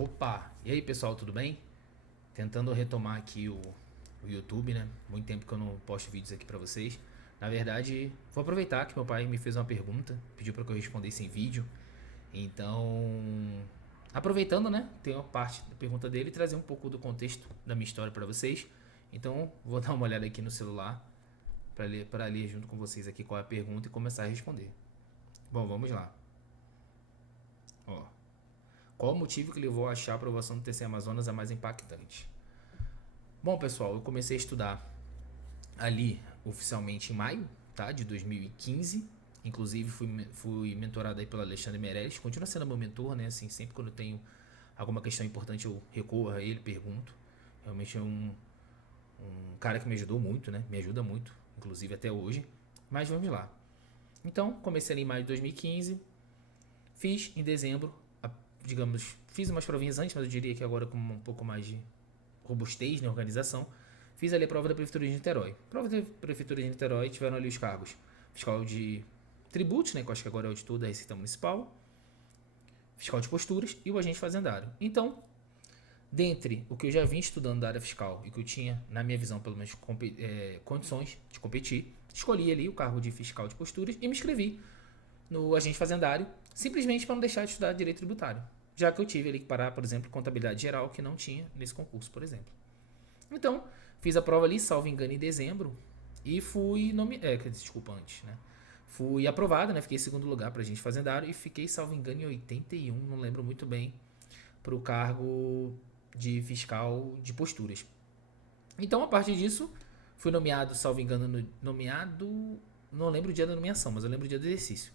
Opa! E aí pessoal, tudo bem? Tentando retomar aqui o YouTube, né? Muito tempo que eu não posto vídeos aqui pra vocês. Na verdade, vou aproveitar que meu pai me fez uma pergunta, pediu pra que eu respondesse em vídeo. Então, aproveitando, né? Tem uma parte da pergunta dele e trazer um pouco do contexto da minha história pra vocês. Então, vou dar uma olhada aqui no celular para ler junto com vocês aqui qual é a pergunta e começar a responder. Bom, vamos lá. Ó, qual o motivo que levou a achar a aprovação do TC Amazonas a mais impactante? Bom, pessoal, eu comecei a estudar ali oficialmente em maio, tá, de 2015. Inclusive fui mentorado aí pelo Alexandre Meirelles. Continua sendo meu mentor, né? Assim, sempre quando eu tenho alguma questão importante eu recorro a ele, pergunto. Realmente é um cara que me ajudou muito, né? Me ajuda muito, inclusive até hoje. Mas vamos lá. Então, comecei ali em maio de 2015. Fiz em dezembro, digamos, fiz umas provinhas antes, mas eu diria que agora com um pouco mais de robustez na organização. Fiz ali a prova da Prefeitura de Niterói. Prova da Prefeitura de Niterói tiveram ali os cargos fiscal de tributos, né, que eu acho que agora é o auditor da Receita Municipal, fiscal de posturas e o agente fazendário. Então, dentre o que eu já vim estudando da área fiscal e que eu tinha, na minha visão, pelo menos, condições de competir, escolhi ali o cargo de fiscal de posturas e me inscrevi no agente fazendário, simplesmente para não deixar de estudar direito tributário, já que eu tive ali que parar, por exemplo, contabilidade geral, que não tinha nesse concurso, por exemplo. Então, fiz a prova ali, salvo engano, em dezembro, e fui desculpa, antes, né? Fui aprovado, né? Fiquei em segundo lugar para agente fazendário e fiquei, salvo engano, em 81, não lembro muito bem, para o cargo de fiscal de posturas. Então, a partir disso, fui nomeado, salvo engano, nomeado. Não lembro o dia da nomeação, mas eu lembro o dia do exercício.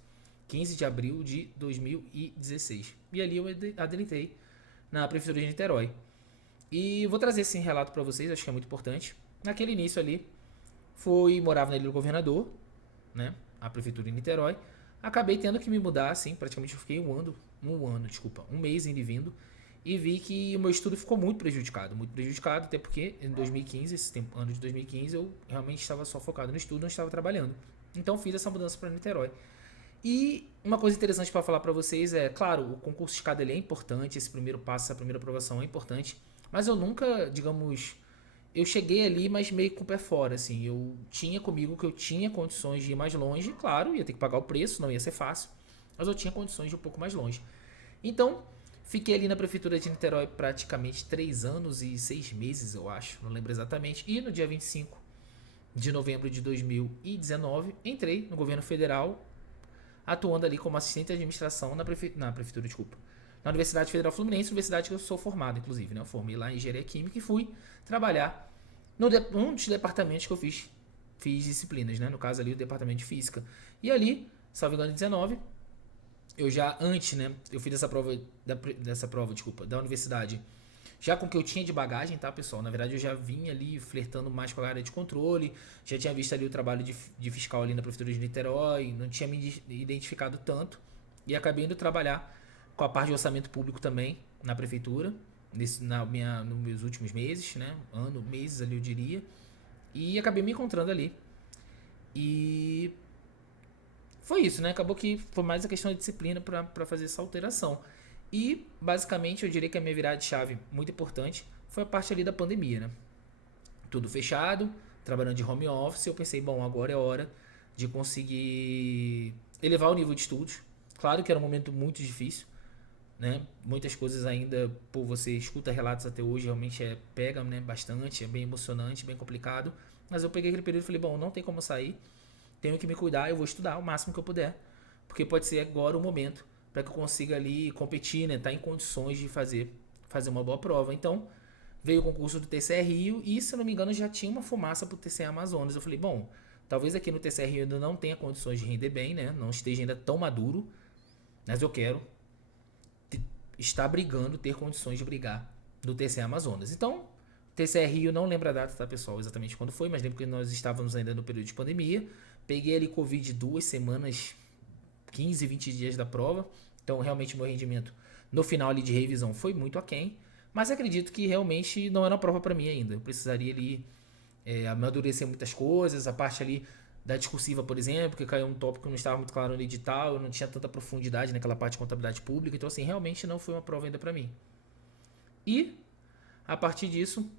15 de abril de 2016. E ali eu adentrei na Prefeitura de Niterói. E vou trazer esse relato para vocês, acho que é muito importante. Naquele início ali, morava na Ilha do Governador, né? A Prefeitura de Niterói. Acabei tendo que me mudar, assim, praticamente eu fiquei um mês indo e vindo. E vi que o meu estudo ficou muito prejudicado, até porque em 2015, ano de 2015, eu realmente estava só focado no estudo, não estava trabalhando. Então fiz essa mudança para Niterói. E uma coisa interessante para falar para vocês é, claro, o concurso de escada ele é importante, esse primeiro passo, essa primeira aprovação é importante, mas eu nunca, digamos, eu cheguei ali, mas meio com o pé fora, assim, eu tinha comigo que eu tinha condições de ir mais longe, claro, ia ter que pagar o preço, não ia ser fácil, mas eu tinha condições de ir um pouco mais longe. Então, fiquei ali na prefeitura de Niterói praticamente 3 anos e 6 meses, eu acho, não lembro exatamente, e no dia 25 de novembro de 2019, entrei no governo federal atuando ali como assistente de administração na prefeitura, desculpa, na Universidade Federal Fluminense, universidade que eu sou formado, inclusive, né? Eu formei lá em engenharia química e fui trabalhar um dos departamentos que eu fiz disciplinas, né? No caso ali o departamento de física. E ali, salvo engano, 19, eu já antes, né? Eu fiz dessa prova, desculpa, da universidade já com o que eu tinha de bagagem, tá, pessoal? Na verdade, eu já vinha ali flertando mais com a área de controle, já tinha visto ali o trabalho de fiscal ali na Prefeitura de Niterói, não tinha me identificado tanto, e acabei indo trabalhar com a parte de orçamento público também na Prefeitura, nos meus últimos meses, né? Meses ali eu diria, e acabei me encontrando ali. E foi isso, né? Acabou que foi mais a questão de disciplina para fazer essa alteração. E, basicamente, eu diria que a minha virada de chave muito importante foi a parte ali da pandemia, né? Tudo fechado, trabalhando de home office, eu pensei, bom, agora é hora de conseguir elevar o nível de estudos. Claro que era um momento muito difícil, né? Muitas coisas ainda, por você escuta relatos até hoje, realmente pega, né, bastante, é bem emocionante, bem complicado. Mas eu peguei aquele período e falei, bom, não tem como sair, tenho que me cuidar, eu vou estudar o máximo que eu puder, porque pode ser agora o momento para que eu consiga ali competir, né, tá em condições de fazer uma boa prova. Então, veio o concurso do TCE Rio e, se eu não me engano, já tinha uma fumaça pro TCE Amazonas. Eu falei, bom, talvez aqui no TCE Rio ainda não tenha condições de render bem, né, não esteja ainda tão maduro, mas eu quero estar brigando, ter condições de brigar no TCE Amazonas. Então, TCE Rio, não lembro a data, tá, pessoal, exatamente quando foi, mas lembro que nós estávamos ainda no período de pandemia. Peguei ali Covid 2 semanas, 15, 20 dias da prova. Então, realmente, meu rendimento no final ali de revisão foi muito aquém. Mas acredito que realmente não era uma prova para mim ainda. Eu precisaria ali amadurecer muitas coisas. A parte ali da discursiva, por exemplo, que caiu um tópico que não estava muito claro no edital. Eu não tinha tanta profundidade naquela parte de contabilidade pública. Então, assim, realmente não foi uma prova ainda para mim. E a partir disso,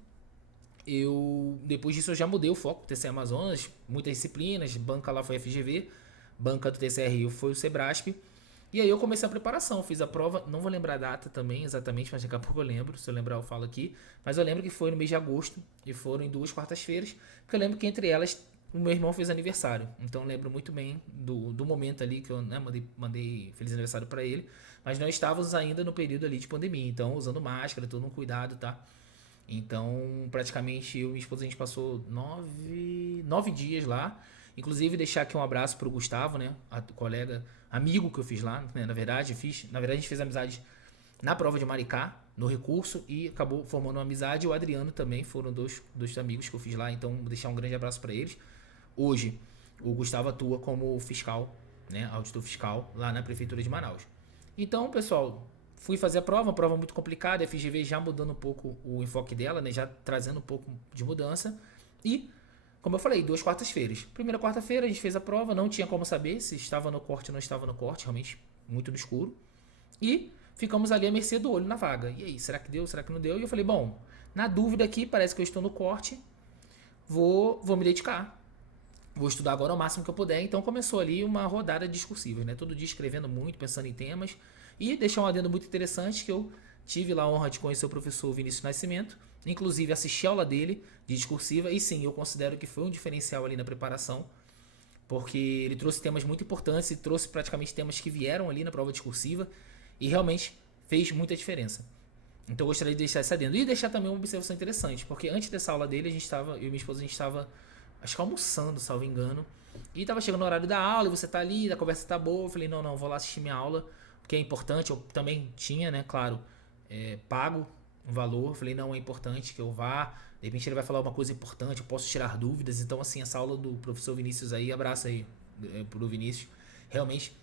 depois disso eu já mudei o foco do TCE Amazonas, muitas disciplinas, banca lá foi a FGV, banca do TCE Rio foi o Sebrasp. E aí eu comecei a preparação, fiz a prova, não vou lembrar a data também exatamente, mas daqui a pouco eu lembro, se eu lembrar eu falo aqui. Mas eu lembro que foi no mês de agosto e foram em 2 quartas-feiras, porque eu lembro que entre elas o meu irmão fez aniversário. Então eu lembro muito bem do momento ali que eu, né, mandei feliz aniversário para ele. Mas nós estávamos ainda no período ali de pandemia, então usando máscara, todo um cuidado, tá? Então, praticamente, eu e minha esposa, a gente passou 9 dias lá. Inclusive, deixar aqui um abraço pro Gustavo, né? Colega, amigo que eu fiz lá, né? Na verdade, a gente fez amizade na prova de Maricá, no recurso, e acabou formando uma amizade. E o Adriano também, foram dois amigos que eu fiz lá. Então, vou deixar um grande abraço para eles. Hoje, o Gustavo atua como fiscal, né? Auditor fiscal, lá na Prefeitura de Manaus. Então, pessoal, fui fazer a prova, uma prova muito complicada, a FGV já mudando um pouco o enfoque dela, né, já trazendo um pouco de mudança. E, como eu falei, 2 quartas-feiras. Primeira quarta-feira a gente fez a prova, não tinha como saber se estava no corte ou não estava no corte, realmente muito no escuro. E ficamos ali à mercê do olho na vaga. E aí, será que deu, será que não deu? E eu falei, bom, na dúvida aqui, parece que eu estou no corte, vou me dedicar. Vou estudar agora o máximo que eu puder. Então começou ali uma rodada discursiva, né? Todo dia escrevendo muito, pensando em temas. E deixar um adendo muito interessante que eu tive lá a honra de conhecer o professor Vinícius Nascimento. Inclusive assisti a aula dele de discursiva. E sim, eu considero que foi um diferencial ali na preparação. Porque ele trouxe temas muito importantes e trouxe praticamente temas que vieram ali na prova discursiva. E realmente fez muita diferença. Então eu gostaria de deixar esse adendo. E deixar também uma observação interessante. Porque antes dessa aula dele, eu e minha esposa, a gente estava, acho que almoçando, salvo engano. E tava chegando o horário da aula, e você tá ali, a conversa tá boa. Eu falei, não, vou lá assistir minha aula, porque é importante. Eu também tinha, né, claro, pago um valor. Eu falei, não, é importante que eu vá. De repente ele vai falar uma coisa importante, eu posso tirar dúvidas. Então, assim, essa aula do professor Vinícius aí, abraço aí pro Vinícius, realmente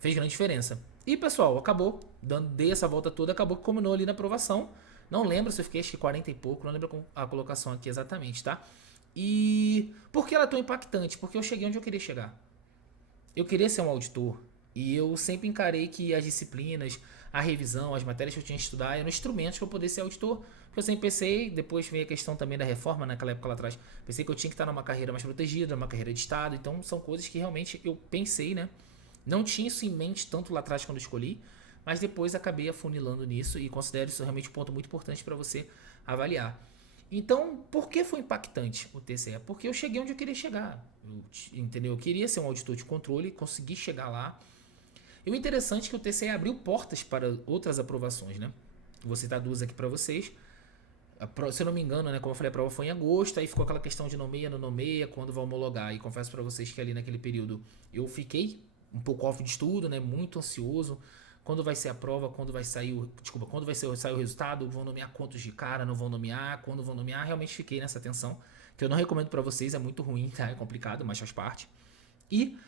fez grande diferença. E, pessoal, dei essa volta toda, acabou que combinou ali na aprovação. Não lembro se eu fiquei, acho que 40 e pouco, não lembro a colocação aqui exatamente, tá? E por que ela é tão impactante? Porque eu cheguei onde eu queria chegar. Eu queria ser um auditor. E eu sempre encarei que as disciplinas, a revisão, as matérias que eu tinha que estudar eram instrumentos para eu poder ser auditor. Porque eu sempre pensei, depois veio a questão também da reforma naquela época lá atrás, pensei que eu tinha que estar numa carreira mais protegida, numa carreira de Estado. Então são coisas que realmente eu pensei, né? Não tinha isso em mente tanto lá atrás quando eu escolhi, mas depois acabei afunilando nisso e considero isso realmente um ponto muito importante para você avaliar. Então, por que foi impactante o TCE? Porque eu cheguei onde eu queria chegar, entendeu? Eu queria ser um auditor de controle, consegui chegar lá. E o interessante é que o TCE abriu portas para outras aprovações, né? Vou citar 2 aqui para vocês. Se eu não me engano, né, como eu falei, a prova foi em agosto, aí ficou aquela questão de nomeia, não nomeia, quando vai homologar. E confesso para vocês que ali naquele período eu fiquei um pouco off de estudo, né, muito ansioso. Quando vai ser a prova, quando vai sair sair o resultado, vão nomear quantos de cara, não vão nomear, quando vão nomear, realmente fiquei nessa tensão, que eu não recomendo para vocês, é muito ruim, tá? É complicado, mas faz parte. E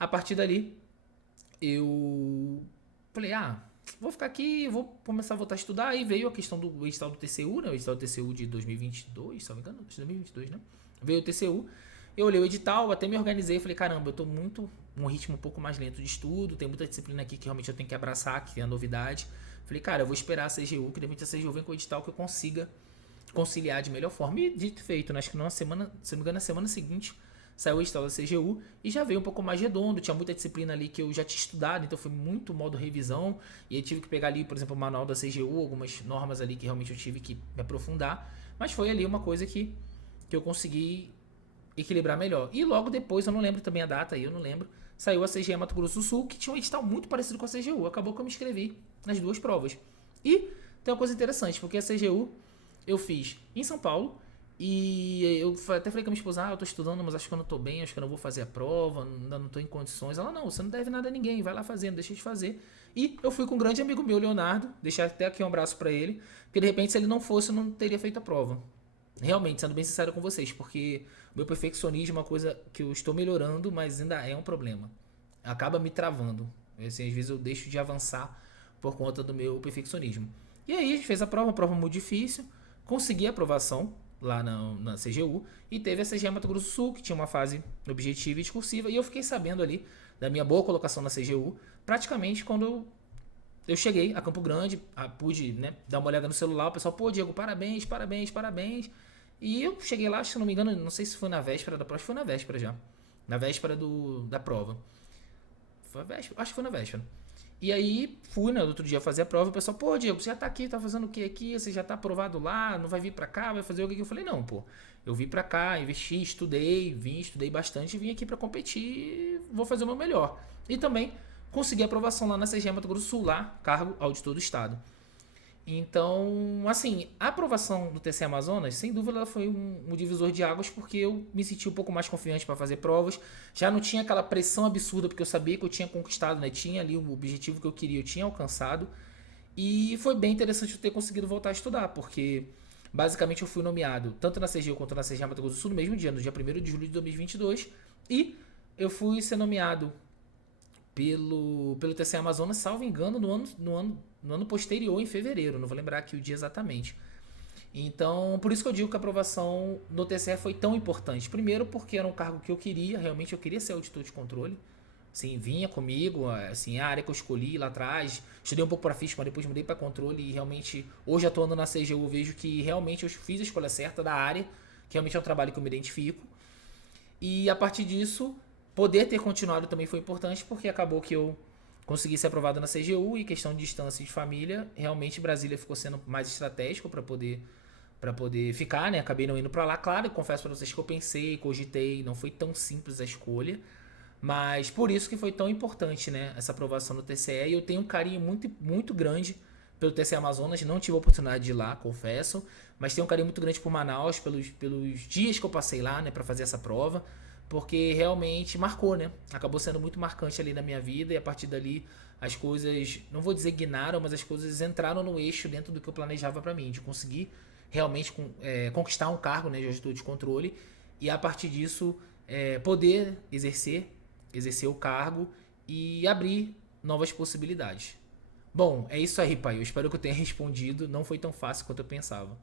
a partir dali, eu falei, vou ficar aqui, vou começar a voltar a estudar. Aí veio a questão do edital do TCU, né? O edital do TCU de 2022, se não me engano, de 2022, né? Veio o TCU, eu olhei o edital, até me organizei, falei, caramba, eu tô um ritmo um pouco mais lento de estudo, tem muita disciplina aqui que realmente eu tenho que abraçar, que é a novidade. Falei, cara, eu vou esperar a CGU, que de repente a CGU vem com o edital que eu consiga conciliar de melhor forma. E dito e feito, né? Acho que na semana, se não me engano, na semana seguinte saiu o edital da CGU e já veio um pouco mais redondo, tinha muita disciplina ali que eu já tinha estudado, então foi muito modo revisão, e aí tive que pegar ali, por exemplo, o manual da CGU, algumas normas ali que realmente eu tive que me aprofundar, mas foi ali uma coisa que eu consegui equilibrar melhor. E logo depois, eu não lembro também a data aí, eu não lembro, saiu a CGE Mato Grosso do Sul, que tinha um edital muito parecido com a CGU, acabou que eu me inscrevi nas 2 provas. E tem uma coisa interessante, porque a CGU eu fiz em São Paulo, e eu até falei com a minha esposa, eu tô estudando, mas acho que eu não tô bem, acho que eu não vou fazer a prova, ainda não tô em condições. Ela, não, você não deve nada a ninguém, vai lá fazendo, deixa de fazer. E eu fui com um grande amigo meu, Leonardo, deixar até aqui um abraço pra ele, porque de repente se ele não fosse, eu não teria feito a prova. Realmente, sendo bem sincero com vocês, porque o meu perfeccionismo é uma coisa que eu estou melhorando, mas ainda é um problema. Acaba me travando. Assim, às vezes eu deixo de avançar por conta do meu perfeccionismo. E aí a gente fez a prova, uma prova muito difícil, consegui a aprovação lá na CGU, e teve a CGE Mato Grosso do Sul, que tinha uma fase objetiva e discursiva, e eu fiquei sabendo ali da minha boa colocação na CGU, praticamente quando eu eu cheguei a Campo Grande, pude, né, dar uma olhada no celular, o pessoal, pô, Diego, parabéns, parabéns, parabéns. E eu cheguei lá, se eu não me engano, não sei se foi na véspera da prova, acho que foi na véspera já. Na véspera da prova. Foi a véspera? Acho que foi na véspera. E aí fui, né, no outro dia fazer a prova, o pessoal, pô, Diego, você já tá aqui, tá fazendo o que aqui? Você já tá aprovado lá, não vai vir pra cá, vai fazer o que? Eu falei, não, pô, eu vim pra cá, investi, estudei bastante, vim aqui pra competir, vou fazer o meu melhor. E também consegui aprovação lá na CGE Mato Grosso do Sul, lá, cargo auditor do estado. Então, assim, a aprovação do TC Amazonas, sem dúvida, ela foi um divisor de águas, porque eu me senti um pouco mais confiante para fazer provas. Já não tinha aquela pressão absurda, porque eu sabia que eu tinha conquistado, né? Tinha ali o objetivo que eu queria, eu tinha alcançado. E foi bem interessante eu ter conseguido voltar a estudar, porque basicamente eu fui nomeado tanto na CGU quanto na CGA Mato Grosso do Sul no mesmo dia, no dia 1º de julho de 2022. E 22. E eu fui ser nomeado pelo TCE Amazonas, salvo engano, no ano posterior, em fevereiro. Não vou lembrar aqui o dia exatamente. Então, por isso que eu digo que a aprovação no TCE foi tão importante. Primeiro, porque era um cargo que eu queria, realmente eu queria ser auditor de controle. Assim, vinha comigo, assim, a área que eu escolhi lá atrás. Estudei um pouco para física, mas depois mudei para controle. E realmente, hoje atuando na CGU, eu vejo que realmente eu fiz a escolha certa da área, que realmente é um trabalho que eu me identifico. E a partir disso, poder ter continuado também foi importante, porque acabou que eu consegui ser aprovado na CGU e questão de distância de família, realmente Brasília ficou sendo mais estratégico para poder ficar, né? Acabei não indo para lá. Claro, confesso para vocês que eu pensei, cogitei, não foi tão simples a escolha, mas por isso que foi tão importante, né, essa aprovação do TCE. E eu tenho um carinho muito, muito grande pelo TCE Amazonas. Não tive a oportunidade de ir lá, confesso, mas tenho um carinho muito grande por Manaus, pelos dias que eu passei lá, né, para fazer essa prova, porque realmente marcou, né? Acabou sendo muito marcante ali na minha vida, e a partir dali as coisas, não vou dizer guinaram, mas as coisas entraram no eixo dentro do que eu planejava para mim, de conseguir realmente conquistar um cargo, né, de auditor de controle, e a partir disso poder exercer o cargo e abrir novas possibilidades. Bom, é isso aí, pai. Eu espero que eu tenha respondido. Não foi tão fácil quanto eu pensava.